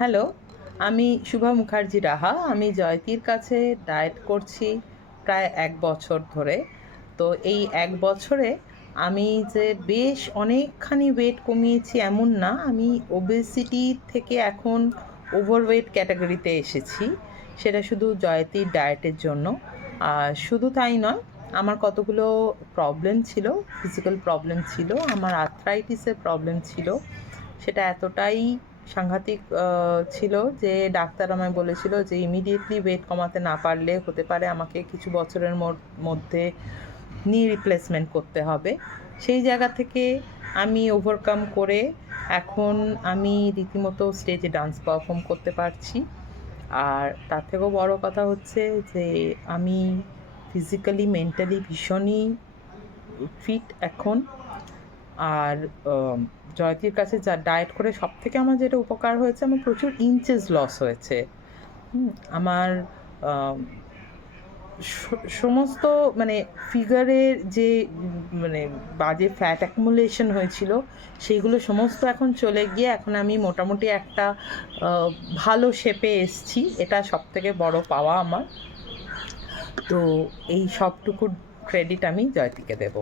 Hello, আমি শুভা মুখার্জি রাহা। আমি জয়তির কাছে ডায়েট করছি প্রায় ১ বছর ধরে। তো এই ১ বছরে আমি যে বেশ অনেকখানি ওয়েট কমিয়েছি এমন না। আমি ওবেসিটি থেকে এখন ওভারওয়েট ক্যাটেগরিতে এসেছি। সেটা শুধু জয়তির ডায়েটের জন্য। শুধু তাই নয়, আমার কতগুলো প্রবলেম ছিল, ফিজিক্যাল প্রবলেম ছিল। আমার আর্থ্রাইটিসের প্রবলেম ছিল। সেটা এতটাই সাংঘাতিক ছিল যে ডাক্তার আমায় বলেছিল যে ইমিডিয়েটলি ওয়েট কমাতে না পারলে হতে পারে আমাকে কিছু বছরের মধ্যে নি রিপ্লেসমেন্ট করতে হবে। সেই জায়গা থেকে আমি ওভারকাম করে এখন আমি রীতিমতো স্টেজে ডান্স পারফর্ম করতে পারছি। আর তার থেকেও বড় কথা হচ্ছে যে আমি ফিজিক্যালি, মেন্টালি ভীষণই ফিট এখন। আর জয়তির কাছে যা ডায়েট করে সবথেকে আমার যেটা উপকার হয়েছে, আমার প্রচুর ইঞ্চেস লস হয়েছে। আমার আম সমস্ত মানে ফিগারের যে মানে বাজে ফ্যাট অ্যাকুমুলেশন হয়েছিল, সেইগুলো সমস্ত এখন চলে গিয়ে এখন আমি মোটামুটি একটা আ ভালো শেপে এসছি। এটা সবথেকে বড় পাওয়া আমার। তো এই সবটুকুর ক্রেডিট আমি জয়তিকে দেব।